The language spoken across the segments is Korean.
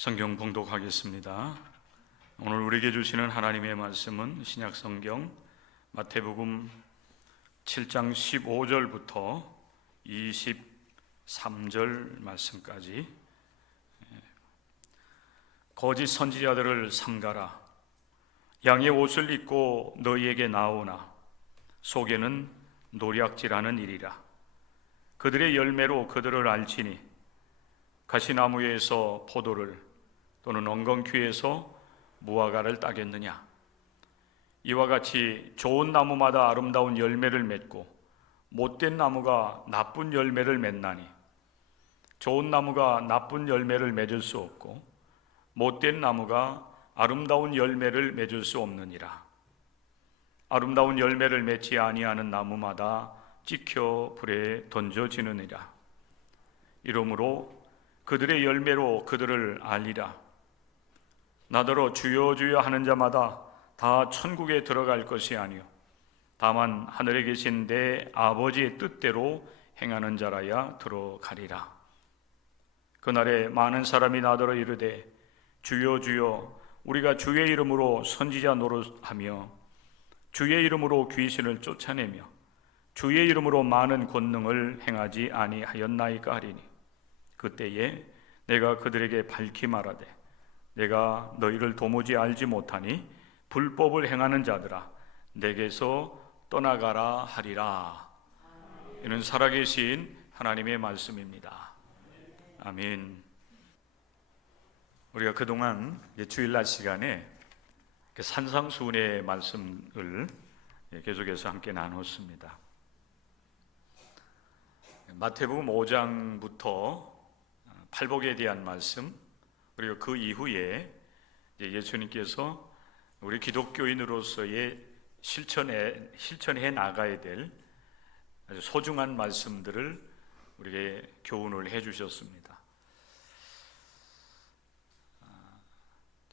성경 봉독하겠습니다. 오늘 우리에게 주시는 하나님의 말씀은 신약 성경 마태복음 7장 15절부터 23절 말씀까지. 거짓 선지자들을 삼가라. 양의 옷을 입고 너희에게 나오나 속에는 노략질하는 일이라. 그들의 열매로 그들을 알지니 가시나무에서 포도를 또는 엉겅퀴에서 무화과를 따겠느냐. 이와 같이 좋은 나무마다 아름다운 열매를 맺고 못된 나무가 나쁜 열매를 맺나니 좋은 나무가 나쁜 열매를 맺을 수 없고 못된 나무가 아름다운 열매를 맺을 수 없느니라. 아름다운 열매를 맺지 아니하는 나무마다 찍혀 불에 던져지느니라. 이러므로 그들의 열매로 그들을 알리라. 나더러 주여 주여 하는 자마다 다 천국에 들어갈 것이 아니요 다만 하늘에 계신 내 아버지의 뜻대로 행하는 자라야 들어가리라. 그날에 많은 사람이 나더러 이르되 주여 주여 우리가 주의 이름으로 선지자 노릇하며 주의 이름으로 귀신을 쫓아내며 주의 이름으로 많은 권능을 행하지 아니하였나이까 하리니 그때에 내가 그들에게 밝히 말하되 내가 너희를 도무지 알지 못하니 불법을 행하는 자들아 내게서 떠나가라 하리라. 이는 살아계신 하나님의 말씀입니다. 아멘. 우리가 그동안 주일날 시간에 산상수훈의 말씀을 계속해서 함께 나눴습니다. 마태복음 5장부터 팔복에 대한 말씀, 그리고 그 이후에 예수님께서 우리 기독교인으로서의 실천해 나가야 될 아주 소중한 말씀들을 우리에게 교훈을 해 주셨습니다.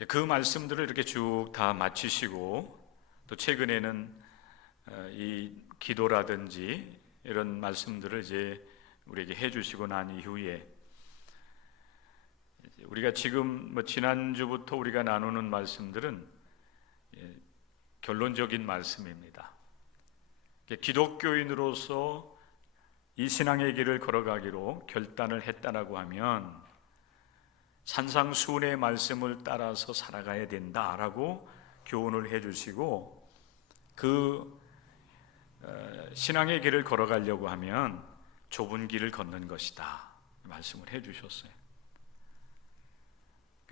그 말씀들을 이렇게 쭉 다 마치시고 또 최근에는 이 기도라든지 이런 말씀들을 이제 우리에게 해 주시고 난 이후에 우리가 지금 지난주부터 우리가 나누는 말씀들은 결론적인 말씀입니다. 기독교인으로서 이 신앙의 길을 걸어가기로 결단을 했다라고 하면 산상수훈의 말씀을 따라서 살아가야 된다라고 교훈을 해주시고 그 신앙의 길을 걸어가려고 하면 좁은 길을 걷는 것이다 말씀을 해주셨어요.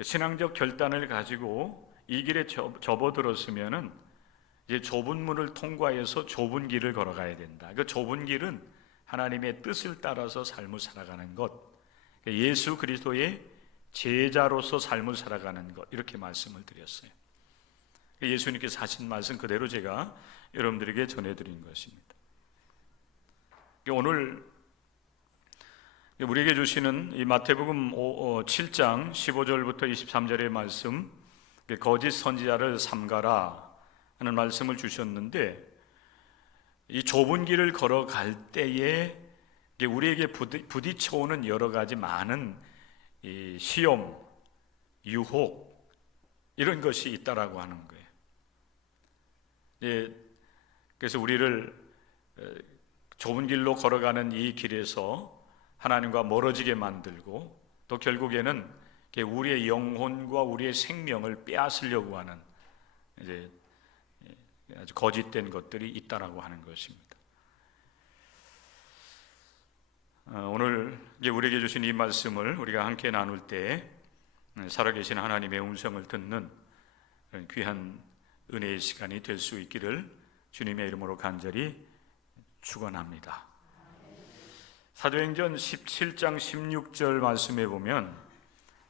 신앙적 결단을 가지고 이 길에 접어들었으면은 이제 좁은 문을 통과해서 좁은 길을 걸어가야 된다. 그 좁은 길은 하나님의 뜻을 따라서 삶을 살아가는 것, 예수 그리스도의 제자로서 삶을 살아가는 것, 이렇게 말씀을 드렸어요. 예수님께서 하신 말씀 그대로 제가 여러분들에게 전해드린 것입니다. 오늘 우리에게 주시는 이 마태복음 7장 15절부터 23절의 말씀, 거짓 선지자를 삼가라 하는 말씀을 주셨는데, 이 좁은 길을 걸어갈 때에 우리에게 부딪혀오는 여러 가지 많은 이 시험, 유혹 이런 것이 있다라고 하는 거예요. 그래서 우리를 좁은 길로 걸어가는 이 길에서 하나님과 멀어지게 만들고 또 결국에는 우리의 영혼과 우리의 생명을 빼앗으려고 하는 이제 아주 거짓된 것들이 있다라고 하는 것입니다. 오늘 우리에게 주신 이 말씀을 우리가 함께 나눌 때 살아계신 하나님의 음성을 듣는 귀한 은혜의 시간이 될 수 있기를 주님의 이름으로 간절히 축원합니다. 사도행전 17장 16절 말씀에 보면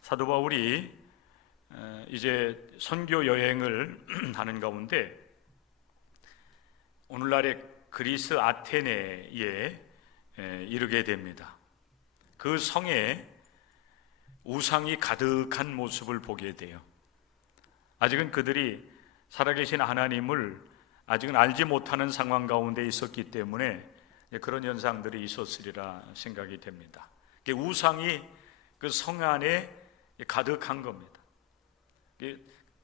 사도 바울이 이제 선교 여행을 하는 가운데 오늘날의 그리스 아테네에 이르게 됩니다. 그 성에 우상이 가득한 모습을 보게 돼요. 아직은 그들이 살아계신 하나님을 아직은 알지 못하는 상황 가운데 있었기 때문에 그런 현상들이 있었으리라 생각이 됩니다. 우상이 그 성 안에 가득한 겁니다.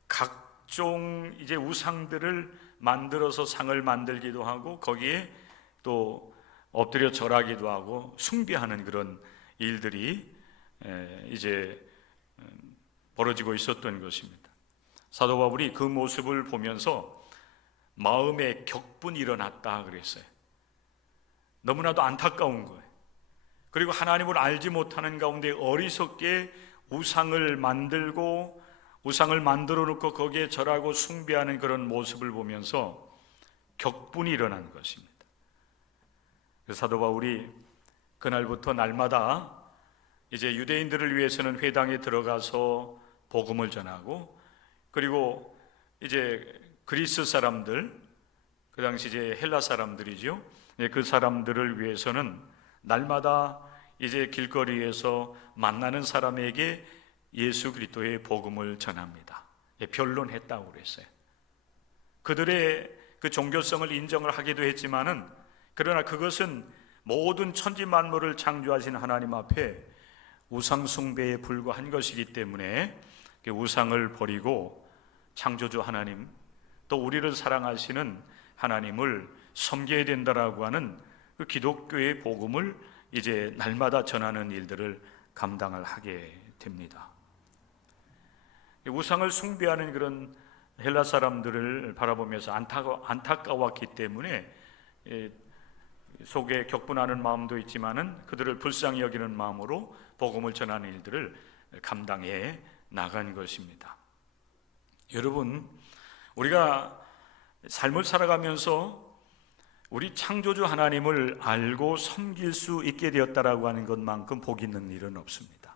각종 이제 우상들을 만들어서 상을 만들기도 하고 거기에 또 엎드려 절하기도 하고 숭배하는 그런 일들이 이제 벌어지고 있었던 것입니다. 사도 바울이 그 모습을 보면서 마음에 격분이 일어났다 그랬어요. 너무나도 안타까운 거예요. 그리고 하나님을 알지 못하는 가운데 어리석게 우상을 만들고 우상을 만들어 놓고 거기에 절하고 숭배하는 그런 모습을 보면서 격분이 일어난 것입니다. 사도 바울이 그날부터 날마다 이제 유대인들을 위해서는 회당에 들어가서 복음을 전하고, 그리고 이제 그리스 사람들, 그 당시 이제 헬라 사람들이죠. 그 사람들을 위해서는 날마다 이제 길거리에서 만나는 사람에게 예수 그리스도의 복음을 전합니다. 변론했다고 그랬어요. 그들의 그 종교성을 인정을 하기도 했지만은, 그러나 그것은 모든 천지 만물을 창조하신 하나님 앞에 우상 숭배에 불과한 것이기 때문에 우상을 버리고 창조주 하나님, 또 우리를 사랑하시는 하나님을 섬겨야 된다라고 하는 그 기독교의 복음을 이제 날마다 전하는 일들을 감당을 하게 됩니다. 우상을 숭배하는 그런 헬라 사람들을 바라보면서 안타까웠기 때문에 속에 격분하는 마음도 있지만은 그들을 불쌍히 여기는 마음으로 복음을 전하는 일들을 감당해 나간 것입니다. 여러분, 우리가 삶을 살아가면서 우리 창조주 하나님을 알고 섬길 수 있게 되었다라고 하는 것만큼 복 있는 일은 없습니다.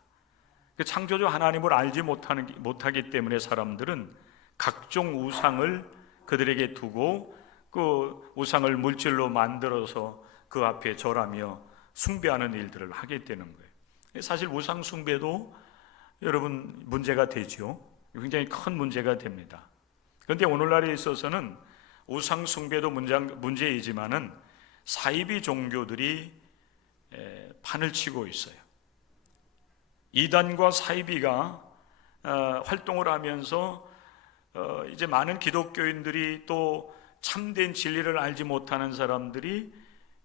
그 창조주 하나님을 알지 못하기 때문에 사람들은 각종 우상을 그들에게 두고 그 우상을 물질로 만들어서 그 앞에 절하며 숭배하는 일들을 하게 되는 거예요. 사실 우상 숭배도 여러분 문제가 되죠. 굉장히 큰 문제가 됩니다. 그런데 오늘날에 있어서는 우상 숭배도 문제이지만은 사이비 종교들이 판을 치고 있어요. 이단과 사이비가 활동을 하면서 이제 많은 기독교인들이 또 참된 진리를 알지 못하는 사람들이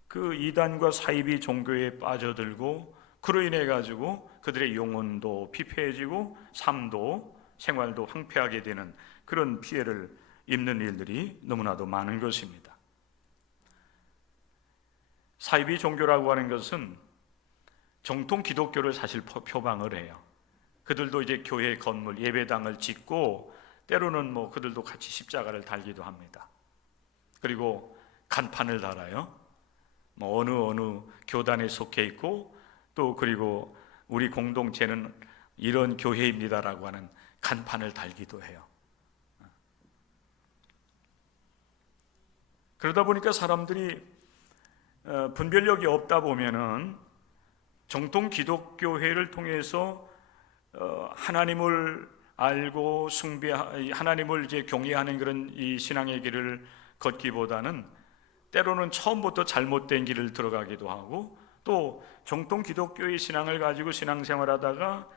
그 이단과 사이비 종교에 빠져들고, 그로 인해 가지고 그들의 영혼도 피폐해지고 삶도 생활도 황폐하게 되는 그런 피해를 입는 일들이 너무나도 많은 것입니다. 사이비 종교라고 하는 것은 정통 기독교를 사실 표방을 해요. 그들도 이제 교회 건물, 예배당을 짓고 때로는 뭐 그들도 같이 십자가를 달기도 합니다. 그리고 간판을 달아요. 뭐 어느 교단에 속해 있고, 또 그리고 우리 공동체는 이런 교회입니다라고 하는 간판을 달기도 해요. 그러다 보니까 사람들이 분별력이 없다 보면은 정통 기독교회를 통해서 하나님을 알고 하나님을 이제 경외하는 그런 이 신앙의 길을 걷기보다는 때로는 처음부터 잘못된 길을 들어가기도 하고, 또 정통 기독교의 신앙을 가지고 신앙생활하다가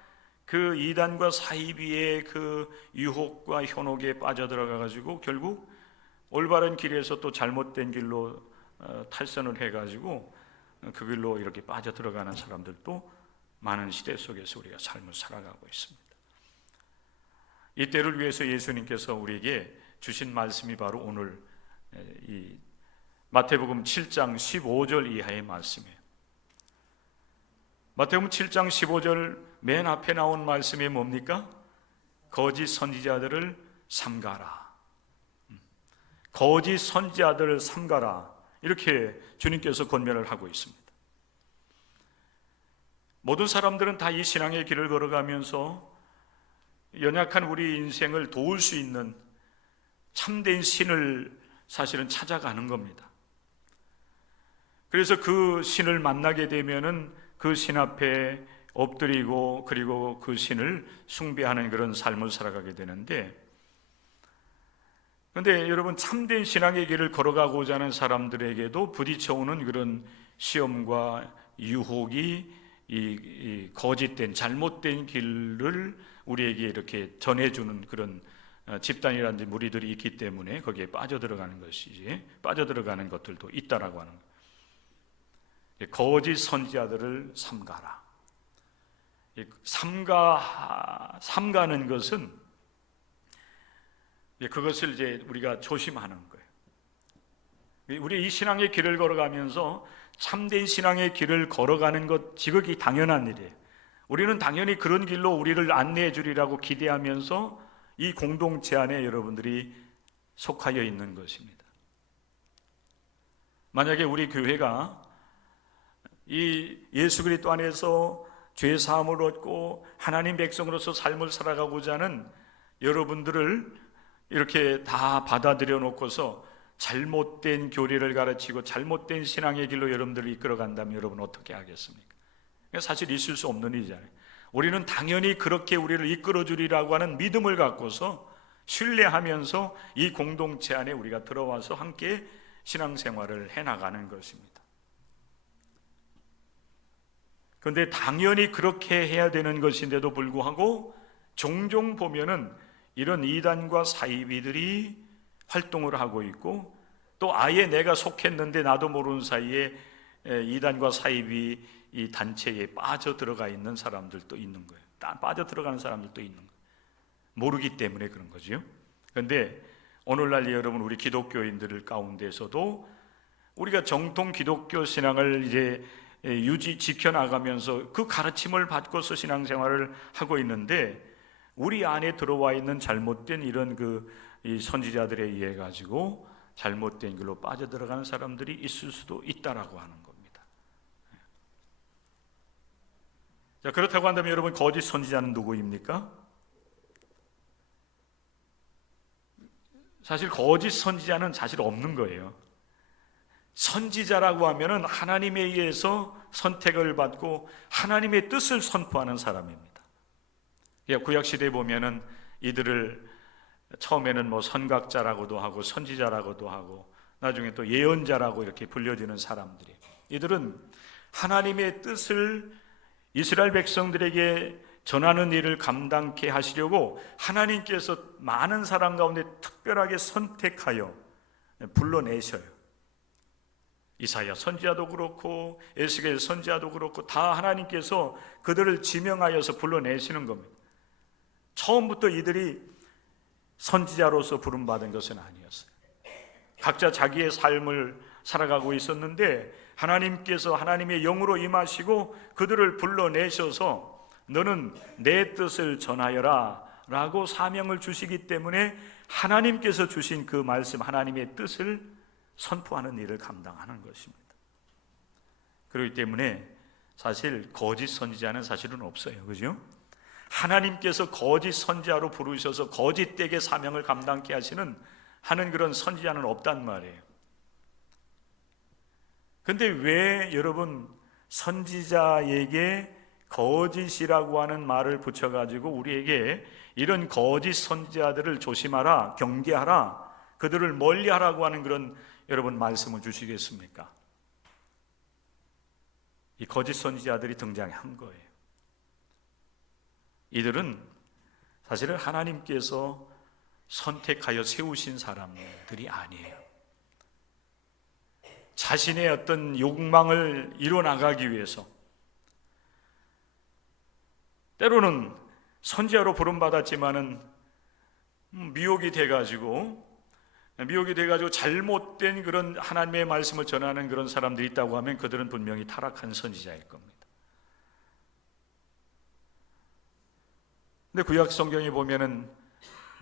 그 이단과 사이비의 그 유혹과 현혹에 빠져들어가 가지고 결국 올바른 길에서 또 잘못된 길로 탈선을 해가지고 그 길로 이렇게 빠져들어가는 사람들도 많은 시대 속에서 우리가 삶을 살아가고 있습니다. 이때를 위해서 예수님께서 우리에게 주신 말씀이 바로 오늘 이 마태복음 7장 15절 이하의 말씀이에요. 마태복음 7장 15절 맨 앞에 나온 말씀이 뭡니까? 거짓 선지자들을 삼가라. 거짓 선지자들을 삼가라. 이렇게 주님께서 권면을 하고 있습니다. 모든 사람들은 다 이 신앙의 길을 걸어가면서 연약한 우리 인생을 도울 수 있는 참된 신을 사실은 찾아가는 겁니다. 그래서 그 신을 만나게 되면은 그 신 앞에 엎드리고 그리고 그 신을 숭배하는 그런 삶을 살아가게 되는데, 그런데 여러분, 참된 신앙의 길을 걸어가고자 하는 사람들에게도 부딪혀오는 그런 시험과 유혹이 이 거짓된 잘못된 길을 우리에게 이렇게 전해주는 그런 집단이라든지 무리들이 있기 때문에 거기에 빠져들어가는 것이지, 빠져들어가는 것들도 있다라고 하는 거예요. 거짓 선지자들을 삼가라. 삼가는 것은 그것을 이제 우리가 조심하는 거예요. 우리 이 신앙의 길을 걸어가면서 참된 신앙의 길을 걸어가는 것 지극히 당연한 일이에요. 우리는 당연히 그런 길로 우리를 안내해 주리라고 기대하면서 이 공동체 안에 여러분들이 속하여 있는 것입니다. 만약에 우리 교회가 이 예수 그리스도 안에서 죄 사함을 얻고 하나님 백성으로서 삶을 살아가고자 하는 여러분들을 이렇게 다 받아들여 놓고서 잘못된 교리를 가르치고 잘못된 신앙의 길로 여러분들을 이끌어 간다면 여러분 어떻게 하겠습니까? 사실 있을 수 없는 일이잖아요. 우리는 당연히 그렇게 우리를 이끌어 주리라고 하는 믿음을 갖고서 신뢰하면서 이 공동체 안에 우리가 들어와서 함께 신앙생활을 해나가는 것입니다. 그런데 당연히 그렇게 해야 되는 것인데도 불구하고 종종 보면은 이런 이단과 사이비들이 활동을 하고 있고, 또 아예 내가 속했는데 나도 모르는 사이에 이단과 사이비 이 단체에 빠져 들어가 있는 사람들도 있는 거예요. 빠져 들어가는 사람들도 있는 거예요. 모르기 때문에 그런 거죠. 그런데 오늘날 여러분, 우리 기독교인들 가운데서도 우리가 정통 기독교 신앙을 이제 지켜나가면서 그 가르침을 받고서 신앙생활을 하고 있는데, 우리 안에 들어와 있는 잘못된 이런 이 선지자들에 의해 가지고 잘못된 길로 빠져들어가는 사람들이 있을 수도 있다라고 하는 겁니다. 자, 그렇다고 한다면 여러분, 거짓 선지자는 누구입니까? 사실 거짓 선지자는 사실 없는 거예요. 선지자라고 하면은 하나님에 의해서 선택을 받고 하나님의 뜻을 선포하는 사람입니다. 구약 시대에 보면은 이들을 처음에는 뭐 선각자라고도 하고 선지자라고도 하고 나중에 또 예언자라고 이렇게 불려지는 사람들이, 이들은 하나님의 뜻을 이스라엘 백성들에게 전하는 일을 감당케 하시려고 하나님께서 많은 사람 가운데 특별하게 선택하여 불러내셔요. 이사야 선지자도 그렇고 에스겔 선지자도 그렇고 다 하나님께서 그들을 지명하여서 불러내시는 겁니다. 처음부터 이들이 선지자로서 부름받은 것은 아니었어요. 각자 자기의 삶을 살아가고 있었는데 하나님께서 하나님의 영으로 임하시고 그들을 불러내셔서 너는 내 뜻을 전하여라 라고 사명을 주시기 때문에 하나님께서 주신 그 말씀, 하나님의 뜻을 선포하는 일을 감당하는 것입니다. 그렇기 때문에 사실 거짓 선지자는 사실은 없어요. 그죠? 하나님께서 거짓 선지자로 부르셔서 거짓되게 사명을 감당케 하는 그런 선지자는 없단 말이에요. 근데 왜 여러분 선지자에게 거짓이라고 하는 말을 붙여가지고 우리에게 이런 거짓 선지자들을 조심하라, 경계하라, 그들을 멀리하라고 하는 그런 여러분 말씀을 주시겠습니까? 이 거짓 선지자들이 등장한 거예요. 이들은 사실은 하나님께서 선택하여 세우신 사람들이 아니에요. 자신의 어떤 욕망을 이뤄나가기 위해서, 때로는 선지자로 부름받았지만은 미혹이 돼가지고 잘못된 그런 하나님의 말씀을 전하는 그런 사람들이 있다고 하면 그들은 분명히 타락한 선지자일 겁니다. 근데 구약 성경에 보면은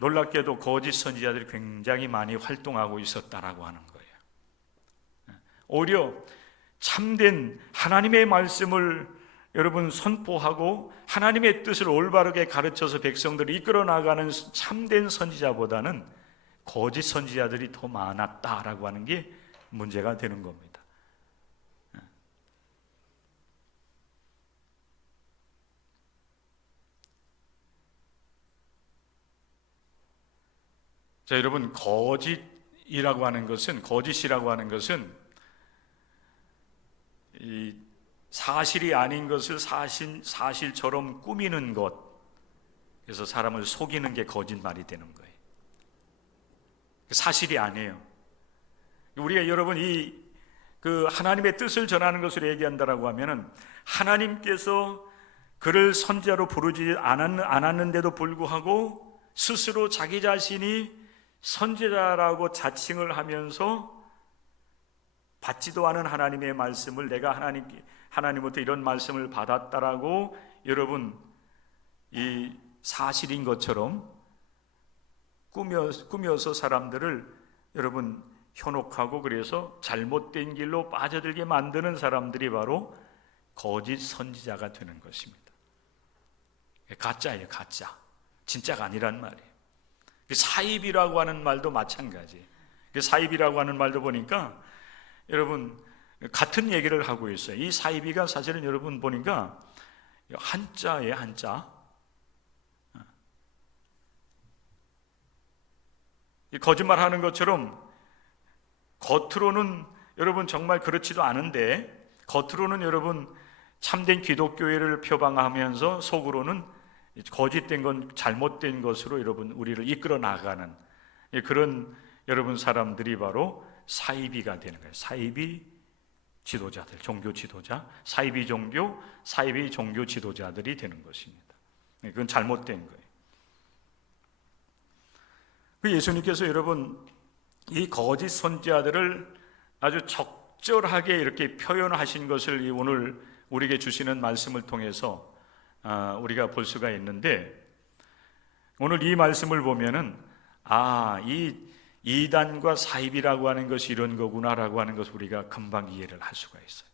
놀랍게도 거짓 선지자들이 굉장히 많이 활동하고 있었다라고 하는 거예요. 오히려 참된 하나님의 말씀을 여러분 선포하고 하나님의 뜻을 올바르게 가르쳐서 백성들을 이끌어 나가는 참된 선지자보다는 거짓 선지자들이 더 많았다라고 하는 게 문제가 되는 겁니다. 자, 여러분, 거짓이라고 하는 것은 이 사실이 아닌 것을 사실처럼 꾸미는 것, 그래서 사람을 속이는 게 거짓말이 되는 거예요. 사실이 아니에요. 우리가 여러분 하나님의 뜻을 전하는 것을 얘기한다라고 하면은 하나님께서 그를 선지자로 부르지 않았는데도 불구하고 스스로 자기 자신이 선지자라고 자칭을 하면서 받지도 않은 하나님의 말씀을 내가 하나님부터 이런 말씀을 받았다라고 여러분 이 사실인 것처럼 꾸며서 사람들을 여러분 현혹하고 그래서 잘못된 길로 빠져들게 만드는 사람들이 바로 거짓 선지자가 되는 것입니다. 가짜예요, 가짜. 진짜가 아니란 말이에요. 사입이라고 하는 말도 마찬가지예요. 사입이라고 하는 말도 보니까 여러분 같은 얘기를 하고 있어요. 이 사입이가 사실은 여러분 보니까 한자예요, 한자. 거짓말하는 것처럼 겉으로는 여러분 정말 그렇지도 않은데 겉으로는 여러분 참된 기독교회를 표방하면서 속으로는 거짓된 건 잘못된 것으로 여러분 우리를 이끌어 나가는 그런 여러분 사람들이 바로 사이비가 되는 거예요. 사이비 지도자들, 종교 지도자, 사이비 종교, 사이비 종교 지도자들이 되는 것입니다. 그건 잘못된 거예요. 예수님께서 여러분 이 거짓 선지자들을 아주 적절하게 이렇게 표현하신 것을 오늘 우리에게 주시는 말씀을 통해서 우리가 볼 수가 있는데, 오늘 이 말씀을 보면은 이 이단과 사입이라고 하는 것이 이런 거구나라고 하는 것을 우리가 금방 이해를 할 수가 있어요.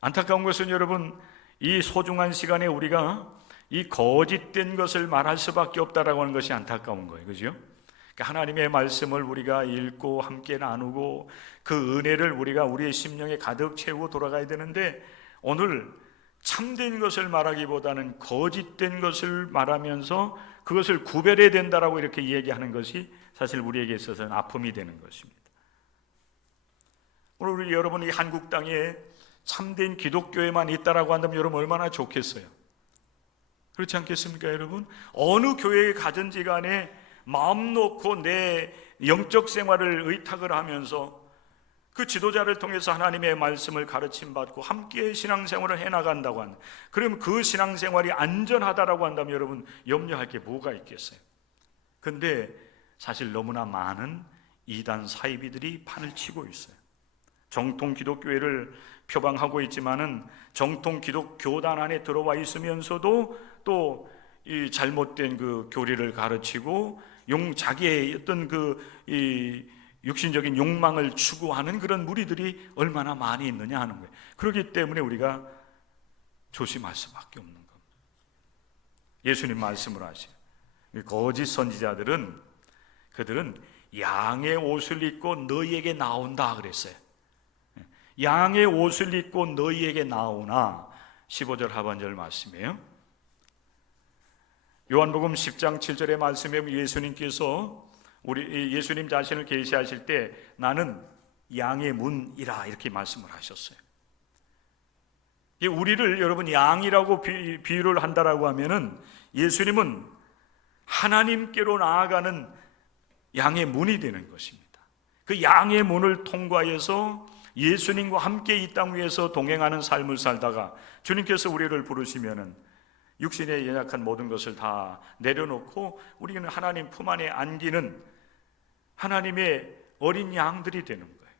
안타까운 것은 여러분 이 소중한 시간에 우리가 이 거짓된 것을 말할 수밖에 없다라고 하는 것이 안타까운 거예요. 그죠? 하나님의 말씀을 우리가 읽고 함께 나누고 그 은혜를 우리가 우리의 심령에 가득 채우고 돌아가야 되는데, 오늘 참된 것을 말하기보다는 거짓된 것을 말하면서 그것을 구별해야 된다라고 이렇게 얘기하는 것이 사실 우리에게 있어서는 아픔이 되는 것입니다. 오늘 우리 여러분 이 한국 땅에 참된 기독교회만 있다라고 한다면 여러분 얼마나 좋겠어요. 그렇지 않겠습니까 여러분? 어느 교회에 가든지 간에 마음 놓고 내 영적 생활을 의탁을 하면서 그 지도자를 통해서 하나님의 말씀을 가르침받고 함께 신앙생활을 해나간다고 한다. 그러면 그 신앙생활이 안전하다라고 한다면 여러분 염려할 게 뭐가 있겠어요? 근데 사실 너무나 많은 이단 사이비들이 판을 치고 있어요. 정통 기독교회를 표방하고 있지만은 정통 기독교단 안에 들어와 있으면서도 또 이 잘못된 그 교리를 가르치고 자기의 어떤 이 육신적인 욕망을 추구하는 그런 무리들이 얼마나 많이 있느냐 하는 거예요. 그렇기 때문에 우리가 조심할 수밖에 없는 겁니다. 예수님 말씀을 하세요. 거짓 선지자들은 그들은 양의 옷을 입고 너희에게 나온다 그랬어요. 양의 옷을 입고 너희에게 나오나 15절 하반절 말씀이에요. 요한복음 10장 7절의 말씀에 예수님께서 예수님 자신을 계시하실 때 나는 양의 문이라 이렇게 말씀을 하셨어요. 우리를 여러분 양이라고 비유를 한다라고 하면은 예수님은 하나님께로 나아가는 양의 문이 되는 것입니다. 그 양의 문을 통과해서 예수님과 함께 이 땅 위에서 동행하는 삶을 살다가 주님께서 우리를 부르시면은 육신에 연약한 모든 것을 다 내려놓고 우리는 하나님 품 안에 안기는 하나님의 어린 양들이 되는 거예요.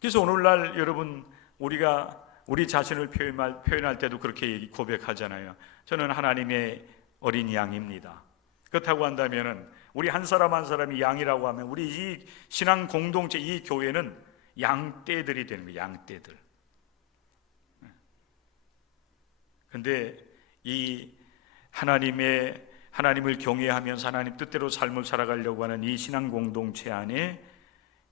그래서 오늘날 여러분 우리가 우리 자신을 표현할 때도 그렇게 고백하잖아요. 저는 하나님의 어린 양입니다. 그렇다고 한다면은 우리 한 사람 한 사람이 양이라고 하면 우리 이 신앙 공동체 이 교회는 양떼들이 되는 거예요. 양떼들. 근데 이 하나님을 경외하면서 하나님 뜻대로 삶을 살아가려고 하는 이 신앙 공동체 안에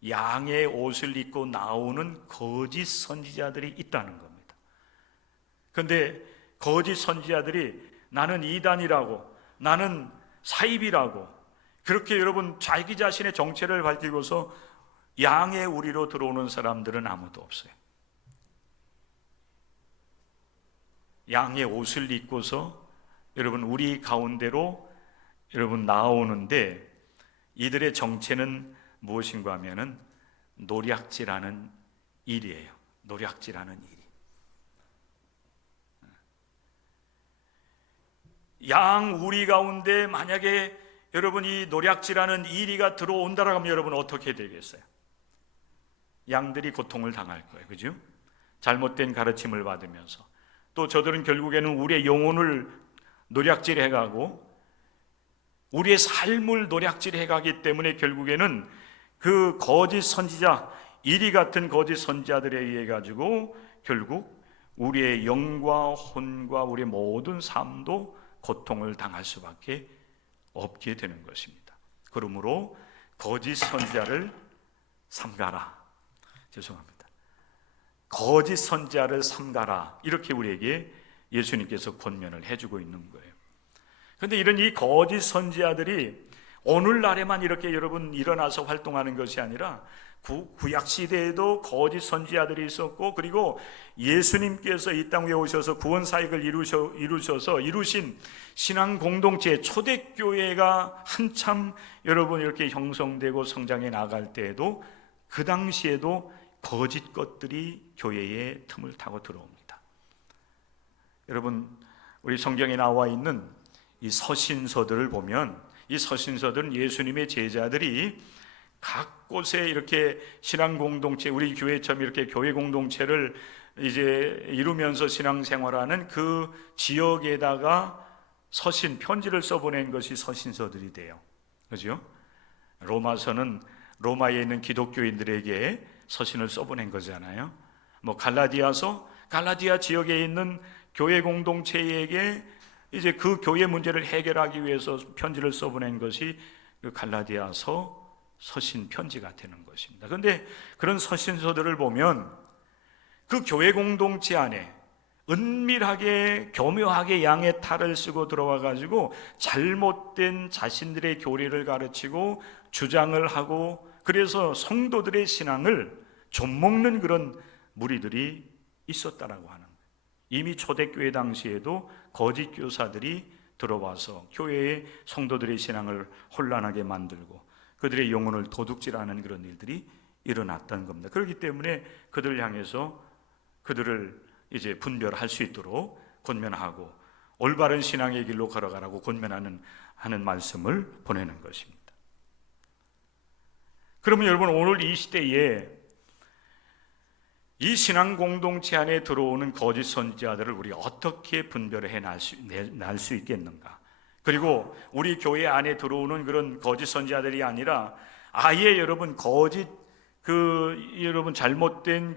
양의 옷을 입고 나오는 거짓 선지자들이 있다는 겁니다. 근데 거짓 선지자들이 나는 이단이라고, 나는 사입이라고 그렇게 여러분 자기 자신의 정체를 밝히고서 양의 우리로 들어오는 사람들은 아무도 없어요. 양의 옷을 입고서 여러분 우리 가운데로 여러분 나오는데, 이들의 정체는 무엇인가 하면은 노략질하는 일이에요. 노략질하는 일이. 양 우리 가운데 만약에 여러분이 노략질하는 이리가 들어온다라고 하면 여러분 어떻게 되겠어요? 양들이 고통을 당할 거예요. 그죠? 잘못된 가르침을 받으면서. 또 저들은 결국에는 우리의 영혼을 노략질해 가고 우리의 삶을 노략질해 가기 때문에 결국에는 그 거짓 선지자, 이리 같은 거짓 선지자들에 의해 가지고 결국 우리의 영과 혼과 우리의 모든 삶도 고통을 당할 수밖에 없게 되는 것입니다. 그러므로 거짓 선지자를 삼가라. 죄송합니다. 거짓 선지자를 삼가라. 이렇게 우리에게 예수님께서 권면을 해주고 있는 거예요. 그런데 이런 이 거짓 선지자들이 오늘날에만 이렇게 여러분 일어나서 활동하는 것이 아니라 구약 시대에도 거짓 선지자들이 있었고, 그리고 예수님께서 이 땅에 오셔서 구원 사역을 이루셔서 이루신 신앙 공동체 초대교회가 한참 여러분 이렇게 형성되고 성장해 나갈 때에도 그 당시에도 거짓 것들이 교회의 틈을 타고 들어옵니다. 여러분 우리 성경에 나와 있는 이 서신서들을 보면, 이 서신서들은 예수님의 제자들이 각 곳에 이렇게 신앙 공동체, 우리 교회처럼 이렇게 교회 공동체를 이제 이루면서 신앙생활하는 그 지역에다가 서신, 편지를 써보낸 것이 서신서들이 돼요. 그죠? 로마서는 로마에 있는 기독교인들에게 서신을 써보낸 거잖아요. 뭐 갈라디아서, 갈라디아 지역에 있는 교회 공동체에게 이제 그 교회 문제를 해결하기 위해서 편지를 써보낸 것이 그 갈라디아서 서신 편지가 되는 것입니다. 그런데 그런 서신서들을 보면 그 교회 공동체 안에 은밀하게 교묘하게 양의 탈을 쓰고 들어와 가지고 잘못된 자신들의 교리를 가르치고 주장을 하고, 그래서 성도들의 신앙을 좀먹는 그런 무리들이 있었다라고 하는 거예요. 이미 초대교회 당시에도 거짓 교사들이 들어와서 교회의 성도들의 신앙을 혼란하게 만들고 그들의 영혼을 도둑질하는 그런 일들이 일어났다는 겁니다. 그렇기 때문에 그들을 향해서 그들을 이제 분별할 수 있도록 권면하고 올바른 신앙의 길로 걸어가라고 권면하는 말씀을 보내는 것입니다. 그러면 여러분 오늘 이 시대에 이 신앙 공동체 안에 들어오는 거짓 선지자들을 우리가 어떻게 분별해 낼 수 있겠는가? 그리고 우리 교회 안에 들어오는 그런 거짓 선지자들이 아니라 아예 여러분 거짓 여러분 잘못된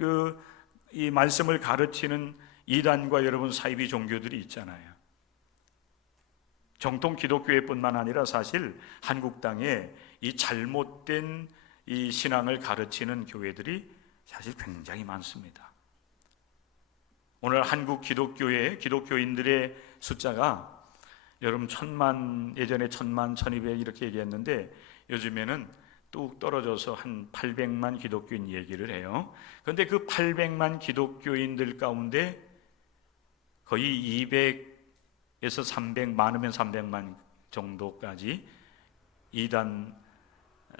이 말씀을 가르치는 이단과 여러분 사이비 종교들이 있잖아요. 정통 기독교회뿐만 아니라 사실 한국 땅에 이 잘못된 이 신앙을 가르치는 교회들이 사실 굉장히 많습니다. 오늘 한국 기독교인들의 숫자가 여러분 1000만, 예전에 1000만, 1200 이렇게 얘기했는데 요즘에는 뚝 떨어져서 한 800만 기독교인 얘기를 해요. 그런데 그 800만 기독교인들 가운데 거의 200에서 300, 많으면 300만 정도까지 이단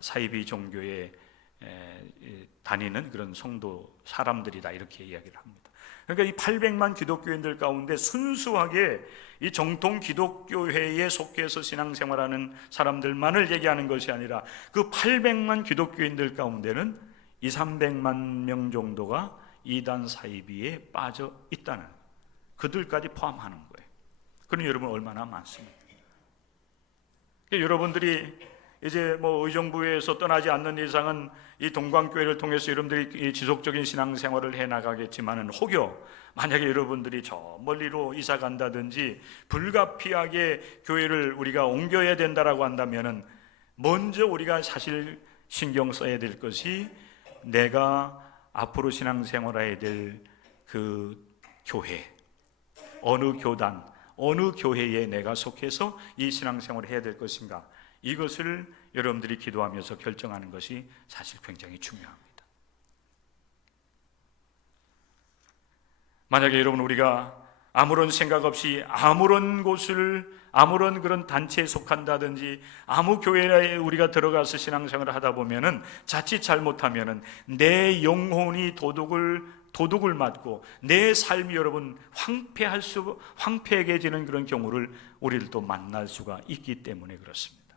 사이비 종교에 다니는 그런 성도 사람들이다, 이렇게 이야기를 합니다. 그러니까 이 800만 기독교인들 가운데 순수하게 이 정통 기독교회에 속해서 신앙생활하는 사람들만을 얘기하는 것이 아니라 그 800만 기독교인들 가운데는 200~300만 명 정도가 이단 사이비에 빠져 있다는, 그들까지 포함하는 거예요. 그럼 여러분 얼마나 많습니까? 여러분들이 이제 뭐 의정부에서 떠나지 않는 이상은 이 동광교회를 통해서 여러분들이 지속적인 신앙생활을 해나가겠지만은 혹여 만약에 여러분들이 저 멀리로 이사 간다든지 불가피하게 교회를 우리가 옮겨야 된다라고 한다면은 먼저 우리가 사실 신경 써야 될 것이 내가 앞으로 신앙생활해야 될 그 교회, 어느 교단, 어느 교회에 내가 속해서 이 신앙생활을 해야 될 것인가, 이것을 여러분들이 기도하면서 결정하는 것이 사실 굉장히 중요합니다. 만약에 여러분 우리가 아무런 생각 없이 아무런 곳을 아무런 그런 단체에 속한다든지 아무 교회에 우리가 들어가서 신앙생활을 하다 보면은 자칫 잘못하면은 내 영혼이 도둑을 맞고 내 삶이 여러분 황폐해지는 그런 경우를 우리들도 만날 수가 있기 때문에 그렇습니다.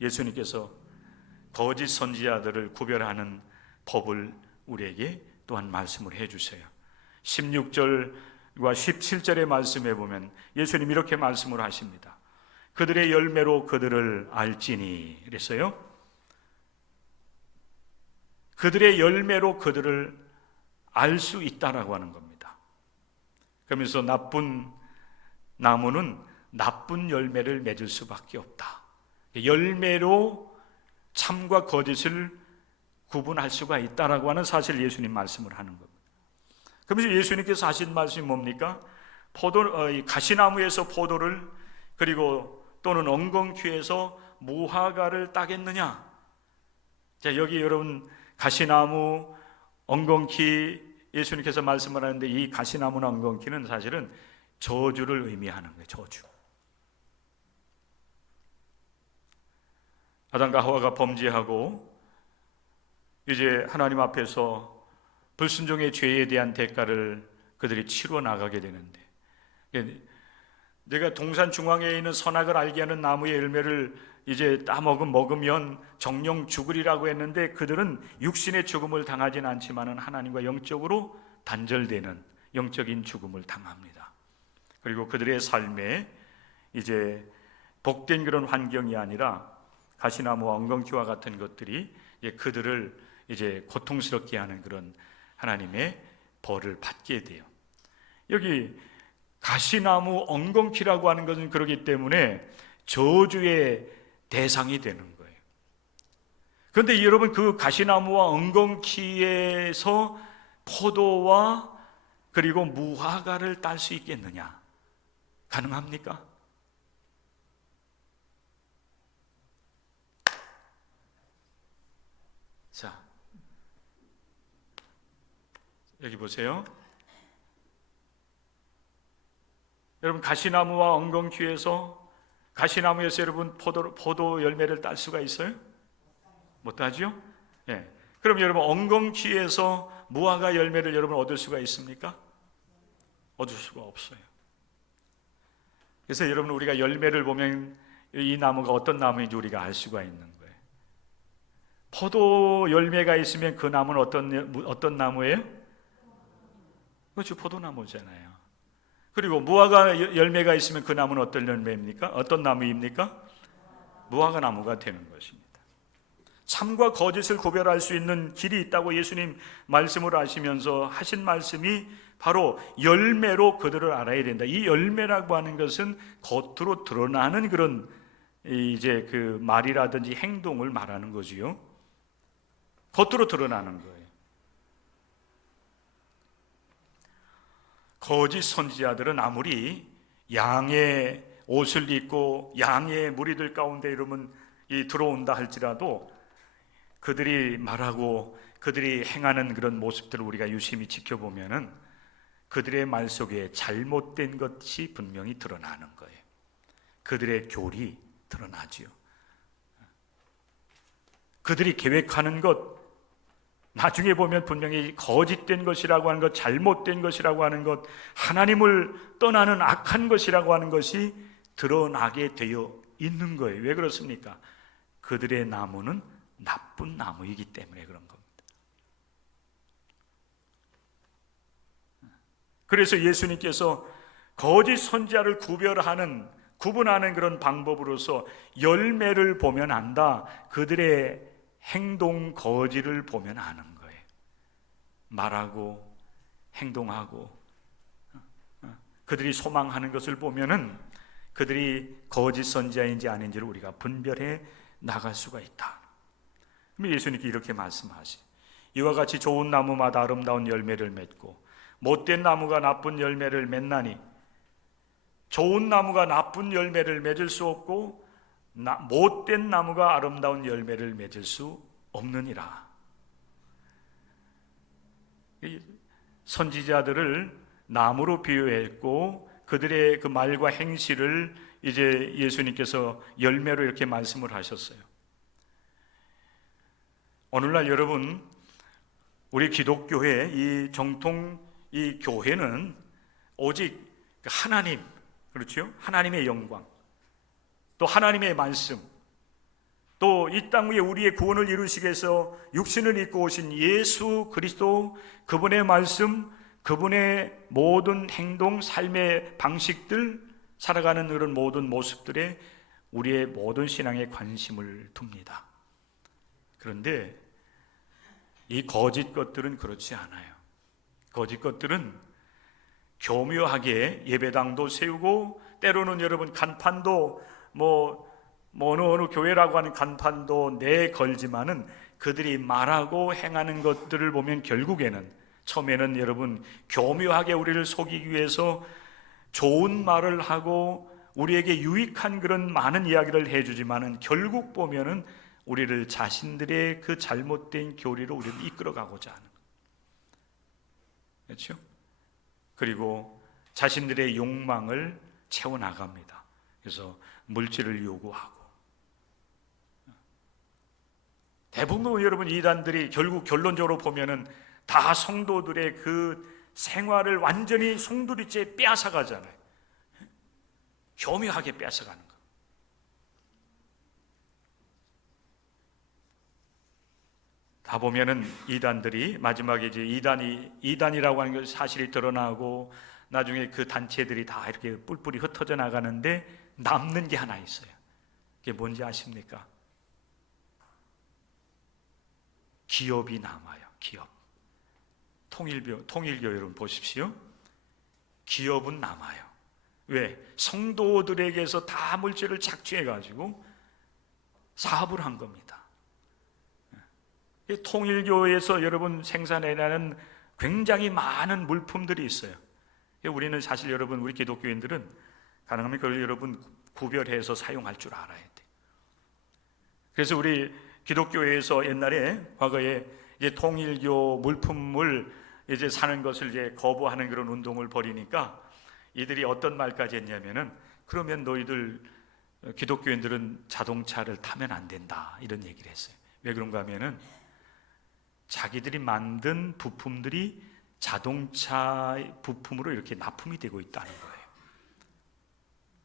예수님께서 거짓 선지자들을 구별하는 법을 우리에게 또한 말씀을 해주세요. 16절과 17절의 말씀에 보면 예수님 이렇게 말씀을 하십니다. 그들의 열매로 그들을 알지니 그랬어요. 그들의 열매로 그들을 알 수 있다라고 하는 겁니다. 그러면서 나쁜 나무는 나쁜 열매를 맺을 수밖에 없다. 열매로 참과 거짓을 구분할 수가 있다라고 하는 사실 예수님 말씀을 하는 겁니다. 그러면서 예수님께서 하신 말씀이 뭡니까? 가시나무에서 포도를 그리고 또는 엉겅퀴에서 무화과를 따겠느냐? 자, 여기 여러분 가시나무, 엉겅퀴 예수님께서 말씀을 하는데 이 가시나무나 엉겅퀴는 사실은 저주를 의미하는 거예요. 저주. 아담과 하와가 범죄하고 이제 하나님 앞에서 불순종의 죄에 대한 대가를 그들이 치러 나가게 되는데, 내가 동산 중앙에 있는 선악을 알게 하는 나무의 열매를 이제 먹으면 정령 죽으리라고 했는데 그들은 육신의 죽음을 당하진 않지만은 하나님과 영적으로 단절되는 영적인 죽음을 당합니다. 그리고 그들의 삶에 이제 복된 그런 환경이 아니라 가시나무와 엉겅퀴와 같은 것들이 그들을 이제 고통스럽게 하는 그런 하나님의 벌을 받게 돼요. 여기 가시나무 엉겅퀴라고 하는 것은 그렇기 때문에 저주의 대상이 되는 거예요. 그런데 여러분 그 가시나무와 엉겅퀴에서 포도와 그리고 무화과를 딸 수 있겠느냐? 가능합니까? 자, 여기 보세요. 여러분 가시나무와 가시나무에서 여러분 포도 열매를 딸 수가 있어요? 못 따죠? 예. 그럼 여러분 엉겅퀴에서 무화과 열매를 여러분 얻을 수가 있습니까? 얻을 수가 없어요. 그래서 여러분 우리가 열매를 보면 이 나무가 어떤 나무인지 우리가 알 수가 있는 거예요. 포도 열매가 있으면 그 나무는 어떤 나무예요? 그렇죠, 포도나무잖아요. 그리고 무화과 열매가 있으면 그 나무는 어떤 열매입니까? 어떤 나무입니까? 무화과 나무가 되는 것입니다. 참과 거짓을 구별할 수 있는 길이 있다고 예수님 말씀을 하시면서 하신 말씀이 바로 열매로 그들을 알아야 된다. 이 열매라고 하는 것은 겉으로 드러나는 그런 이제 그 말이라든지 행동을 말하는 거지요. 겉으로 드러나는 거예요. 거짓 선지자들은 아무리 양의 옷을 입고 양의 무리들 가운데 이러면 들어온다 할지라도 그들이 말하고 그들이 행하는 그런 모습들을 우리가 유심히 지켜보면은 그들의 말 속에 잘못된 것이 분명히 드러나는 거예요. 그들의 교리 드러나지요. 그들이 계획하는 것 나중에 보면 분명히 거짓된 것이라고 하는 것, 잘못된 것이라고 하는 것, 하나님을 떠나는 악한 것이라고 하는 것이 드러나게 되어 있는 거예요. 왜 그렇습니까? 그들의 나무는 나쁜 나무이기 때문에 그런 겁니다. 그래서 예수님께서 거짓 선지자를 구분하는 그런 방법으로서 열매를 보면 안다. 그들의 행동 거짓을 보면 아는 거예요. 말하고 행동하고 그들이 소망하는 것을 보면은 그들이 거짓 선지자인지 아닌지를 우리가 분별해 나갈 수가 있다. 예수님께 이렇게 말씀하시. 이와 같이 좋은 나무마다 아름다운 열매를 맺고 못된 나무가 나쁜 열매를 맺나니 좋은 나무가 나쁜 열매를 맺을 수 없고 못된 나무가 아름다운 열매를 맺을 수 없느니라. 선지자들을 나무로 비유했고 그들의 그 말과 행실을 이제 예수님께서 열매로 이렇게 말씀을 하셨어요. 오늘날 여러분, 우리 기독교회 이 정통 이 교회는 오직 하나님, 그렇죠? 하나님의 영광, 또 하나님의 말씀, 또 이 땅 위에 우리의 구원을 이루시기 위해서 육신을 입고 오신 예수 그리스도, 그분의 말씀, 그분의 모든 행동, 삶의 방식들, 살아가는 그런 모든 모습들에 우리의 모든 신앙에 관심을 둡니다. 그런데 이 거짓 것들은 그렇지 않아요. 거짓 것들은 교묘하게 예배당도 세우고, 때로는 여러분 간판도 어느 교회라고 하는 간판도 내걸지만은 그들이 말하고 행하는 것들을 보면 결국에는 처음에는 여러분 교묘하게 우리를 속이기 위해서 좋은 말을 하고 우리에게 유익한 그런 많은 이야기를 해주지만은 결국 보면은 우리를 자신들의 그 잘못된 교리로 우리를 이끌어가고자 하는, 그렇죠? 그리고 자신들의 욕망을 채워나갑니다. 그래서 물질을 요구하고, 대부분 여러분 이단들이 결국 결론적으로 보면은 다 성도들의 그 생활을 완전히 송두리째 빼앗아가잖아요. 교묘하게 빼앗아가는 거. 다 보면은 이단들이 마지막에 이제 이단이라고 하는 것 사실이 드러나고 나중에 그 단체들이 다 이렇게 뿔뿔이 흩어져 나가는데 남는 게 하나 있어요. 그게 뭔지 아십니까? 기업이 남아요. 기업. 통일교 여러분 보십시오. 기업은 남아요. 왜? 성도들에게서 다 물질을 착취해가지고 사업을 한 겁니다. 통일교에서 여러분 생산해내는 굉장히 많은 물품들이 있어요. 우리는 사실 여러분, 우리 기독교인들은 가능하면 그걸 여러분 구별해서 사용할 줄 알아야 돼요. 그래서 우리 기독교에서 옛날에 과거에 이제 통일교 물품을 이제 사는 것을 이제 거부하는 그런 운동을 벌이니까 이들이 어떤 말까지 했냐면은, 그러면 너희들 기독교인들은 자동차를 타면 안 된다, 이런 얘기를 했어요. 왜 그런가 하면은 자기들이 만든 부품들이 자동차 부품으로 이렇게 납품이 되고 있다는 거예요.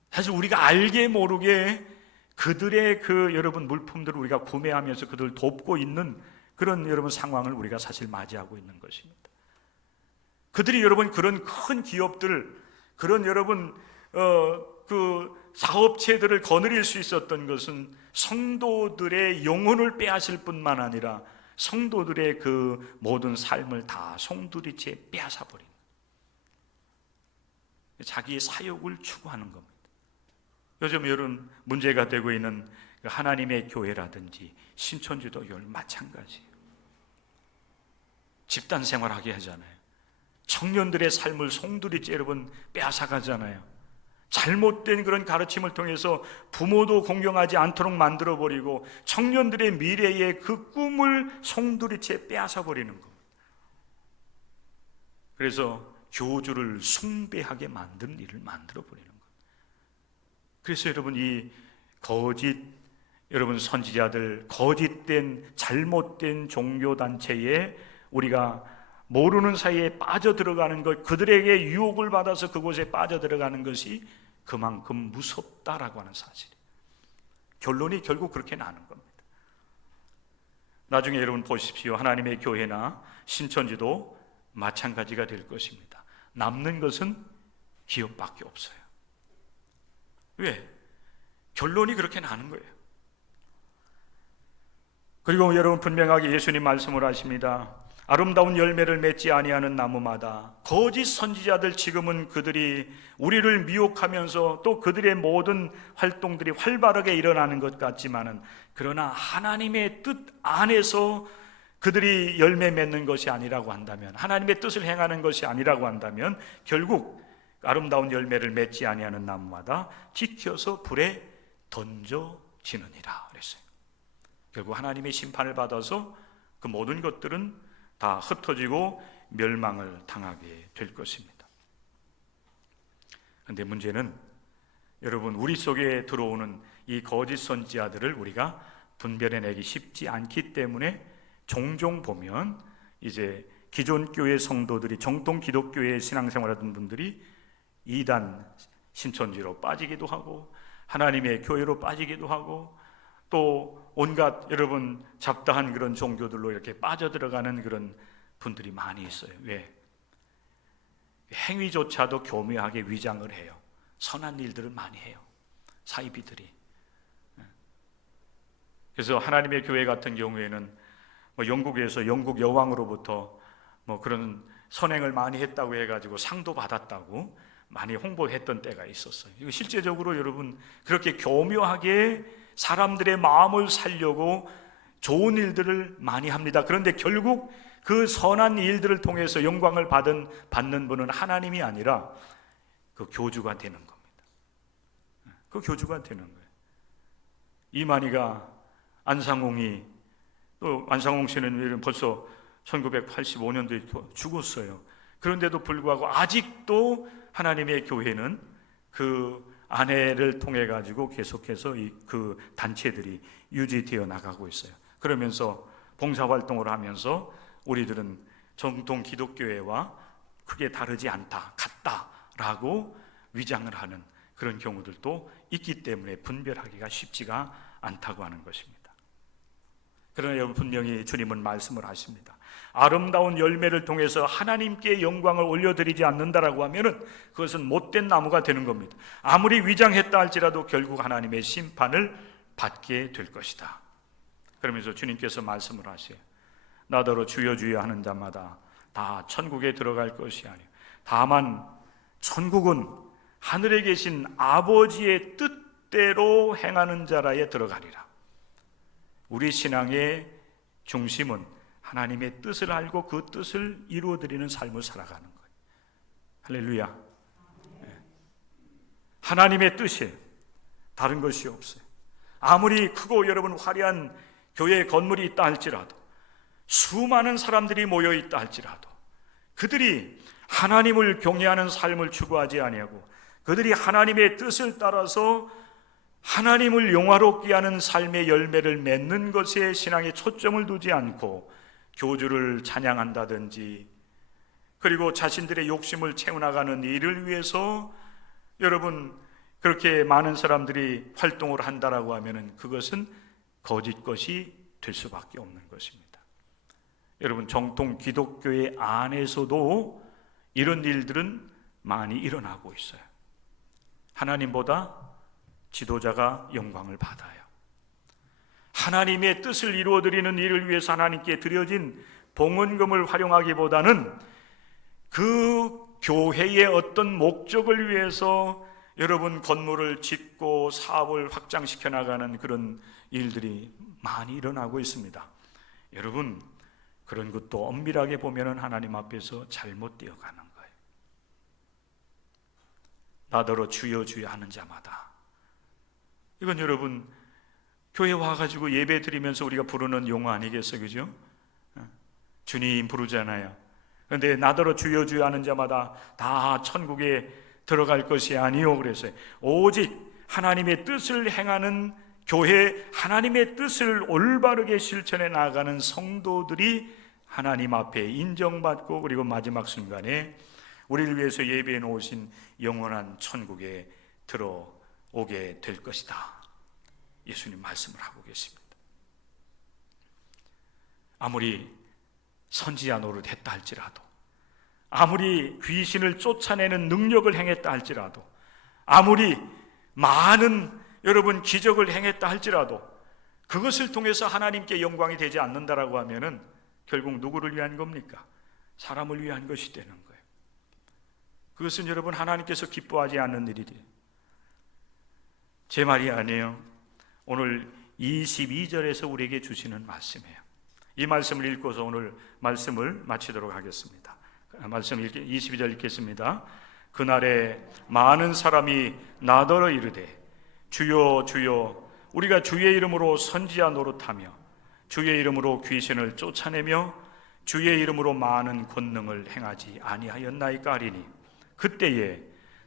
사실 우리가 알게 모르게 그들의 그 여러분 물품들을 우리가 구매하면서 그들을 돕고 있는 그런 여러분 상황을 우리가 사실 맞이하고 있는 것입니다. 그들이 여러분 그런 큰 기업들, 그런 여러분 그 사업체들을 거느릴 수 있었던 것은 성도들의 영혼을 빼앗을 뿐만 아니라 성도들의 그 모든 삶을 다 송두리째 빼앗아 버린, 자기의 사욕을 추구하는 겁니다. 요즘 여러분 문제가 되고 있는 하나님의 교회라든지 신천지도 마찬가지예요. 집단 생활하게 하잖아요. 청년들의 삶을 송두리째 여러분 빼앗아 가잖아요. 잘못된 그런 가르침을 통해서 부모도 공경하지 않도록 만들어버리고 청년들의 미래의 그 꿈을 송두리째 빼앗아버리는 겁니다. 그래서 교주를 숭배하게 만드는 일을 만들어버리는 겁니다. 그래서 여러분 이 거짓 여러분 선지자들, 거짓된 잘못된 종교단체에 우리가 모르는 사이에 빠져들어가는 것, 그들에게 유혹을 받아서 그곳에 빠져들어가는 것이 그만큼 무섭다라고 하는 사실이에요. 결론이 결국 그렇게 나는 겁니다. 나중에 여러분 보십시오. 하나님의 교회나 신천지도 마찬가지가 될 것입니다. 남는 것은 기업밖에 없어요. 왜? 결론이 그렇게 나는 거예요. 그리고 여러분 분명하게 예수님 말씀을 하십니다. 아름다운 열매를 맺지 아니하는 나무마다, 거짓 선지자들, 지금은 그들이 우리를 미혹하면서 또 그들의 모든 활동들이 활발하게 일어나는 것 같지만은, 그러나 하나님의 뜻 안에서 그들이 열매 맺는 것이 아니라고 한다면, 하나님의 뜻을 행하는 것이 아니라고 한다면 결국 아름다운 열매를 맺지 아니하는 나무마다 지켜서 불에 던져 흩어지느니라 그랬어요. 결국 하나님의 심판을 받아서 그 모든 것들은 다 흩어지고 멸망을 당하게 될 것입니다. 그런데 문제는 여러분, 우리 속에 들어오는 이 거짓 선지자들을 우리가 분별해내기 쉽지 않기 때문에 종종 보면 이제 기존 교회 성도들이, 정통 기독교의 신앙생활하던 분들이 이단 신천지로 빠지기도 하고 하나님의 교회로 빠지기도 하고 또 온갖 여러분 잡다한 그런 종교들로 이렇게 빠져들어가는 그런 분들이 많이 있어요. 왜? 행위조차도 교묘하게 위장을 해요. 선한 일들을 많이 해요, 사이비들이. 그래서 하나님의 교회 같은 경우에는 영국에서 영국 여왕으로부터 그런 선행을 많이 했다고 해가지고 상도 받았다고 많이 홍보했던 때가 있었어요. 이거 실제적으로 여러분 그렇게 교묘하게 사람들의 마음을 살려고 좋은 일들을 많이 합니다. 그런데 결국 그 선한 일들을 통해서 영광을 받는 분은 하나님이 아니라 그 교주가 되는 겁니다. 그 교주가 되는 거예요. 이만희가 안상홍이, 또 안상홍 씨는 벌써 1985년도에 죽었어요. 그런데도 불구하고 아직도 하나님의 교회는 그 아내를 통해 가지고 계속해서 그 단체들이 유지되어 나가고 있어요. 그러면서 봉사활동을 하면서 우리들은 정통 기독교회와 크게 다르지 않다, 같다라고 위장을 하는 그런 경우들도 있기 때문에 분별하기가 쉽지가 않다고 하는 것입니다. 그러나 여러분, 분명히 주님은 말씀을 하십니다. 아름다운 열매를 통해서 하나님께 영광을 올려드리지 않는다라고 하면은 그것은 못된 나무가 되는 겁니다. 아무리 위장했다 할지라도 결국 하나님의 심판을 받게 될 것이다. 그러면서 주님께서 말씀을 하세요. 나더러 주여 주여 하는 자마다 다 천국에 들어갈 것이 아니요 다만 천국은 하늘에 계신 아버지의 뜻대로 행하는 자라에 들어가리라. 우리 신앙의 중심은 하나님의 뜻을 알고 그 뜻을 이루어드리는 삶을 살아가는 거예요. 할렐루야. 하나님의 뜻이 다른 것이 없어요. 아무리 크고 여러분 화려한 교회 건물이 있다 할지라도, 수많은 사람들이 모여 있다 할지라도 그들이 하나님을 경외하는 삶을 추구하지 아니하고 그들이 하나님의 뜻을 따라서 하나님을 영화롭게 하는 삶의 열매를 맺는 것에 신앙의 초점을 두지 않고 교주를 찬양한다든지 그리고 자신들의 욕심을 채워나가는 일을 위해서 여러분 그렇게 많은 사람들이 활동을 한다라고 하면은 그것은 거짓 것이 될 수밖에 없는 것입니다. 여러분, 정통 기독교의 안에서도 이런 일들은 많이 일어나고 있어요. 하나님보다 지도자가 영광을 받아요. 하나님의 뜻을 이루어드리는 일을 위해서 하나님께 드려진 봉헌금을 활용하기보다는 그 교회의 어떤 목적을 위해서 여러분 건물을 짓고 사업을 확장시켜 나가는 그런 일들이 많이 일어나고 있습니다. 여러분, 그런 것도 엄밀하게 보면 하나님 앞에서 잘못되어 가는 거예요. 나더러 주여 주여 하는 자마다, 이건 여러분 교회 와가지고 예배 드리면서 우리가 부르는 용어 아니겠어요? 그죠? 주님 부르잖아요. 그런데 나더러 주여 주여 하는 자마다 다 천국에 들어갈 것이 아니요 그랬어요. 오직 하나님의 뜻을 행하는 교회, 하나님의 뜻을 올바르게 실천해 나가는 성도들이 하나님 앞에 인정받고 그리고 마지막 순간에 우리를 위해서 예배해 놓으신 영원한 천국에 들어오게 될 것이다. 예수님 말씀을 하고 계십니다. 아무리 선지자 노릇했다 할지라도, 아무리 귀신을 쫓아내는 능력을 행했다 할지라도, 아무리 많은 여러분 기적을 행했다 할지라도 그것을 통해서 하나님께 영광이 되지 않는다라고 하면은 결국 누구를 위한 겁니까? 사람을 위한 것이 되는 거예요. 그것은 여러분 하나님께서 기뻐하지 않는 일이에요. 제 말이 아니에요. 오늘 22절에서 우리에게 주시는 말씀이에요. 이 말씀을 읽고서 오늘 말씀을 마치도록 하겠습니다. 말씀 22절 읽겠습니다. 그날에 많은 사람이 나더러 이르되 주여 주여 우리가 주의 이름으로 선지자 노릇하며 주의 이름으로 귀신을 쫓아내며 주의 이름으로 많은 권능을 행하지 아니하였나이까 하리니 그때에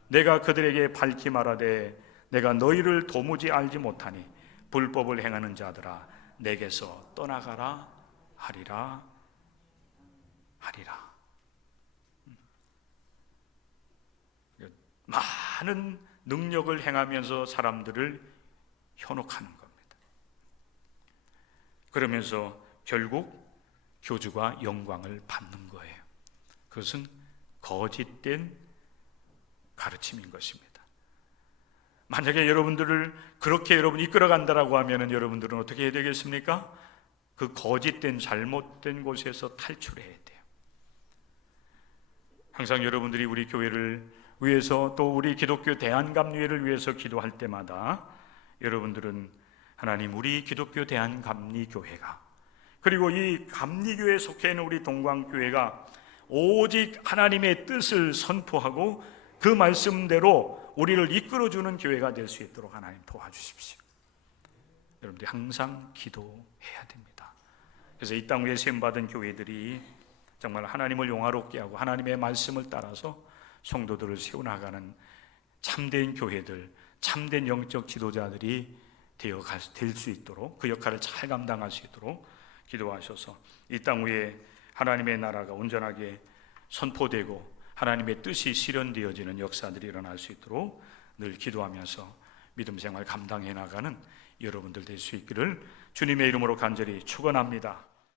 내가 그들에게 밝히 말하되 내가 너희를 도무지 알지 못하니 불법을 행하는 자들아 내게서 떠나가라 하리라. 많은 능력을 행하면서 사람들을 현혹하는 겁니다. 그러면서 결국 교주가 영광을 받는 거예요. 그것은 거짓된 가르침인 것입니다. 만약에 여러분들을 그렇게 이끌어간다라고 하면 여러분들은 어떻게 해야 되겠습니까? 그 거짓된 잘못된 곳에서 탈출해야 돼요. 항상 여러분들이 우리 교회를 위해서 또 우리 기독교 대한감리회를 위해서 기도할 때마다 여러분들은 하나님 우리 기독교 대한감리교회가 그리고 이 감리교회에 속해 있는 우리 동광교회가 오직 하나님의 뜻을 선포하고 그 말씀대로 우리를 이끌어주는 교회가 될 수 있도록 하나님 도와주십시오. 여러분들이 항상 기도해야 됩니다. 그래서 이 땅 위에 세움받은 교회들이 정말 하나님을 영화롭게 하고 하나님의 말씀을 따라서 성도들을 세워나가는 참된 교회들, 참된 영적 지도자들이 될 수 있도록 그 역할을 잘 감당할 수 있도록 기도하셔서 이 땅 위에 하나님의 나라가 온전하게 선포되고 하나님의 뜻이 실현되어지는 역사들이 일어날 수 있도록 늘 기도하면서 믿음 생활 감당해 나가는 여러분들 될 수 있기를 주님의 이름으로 간절히 축원합니다.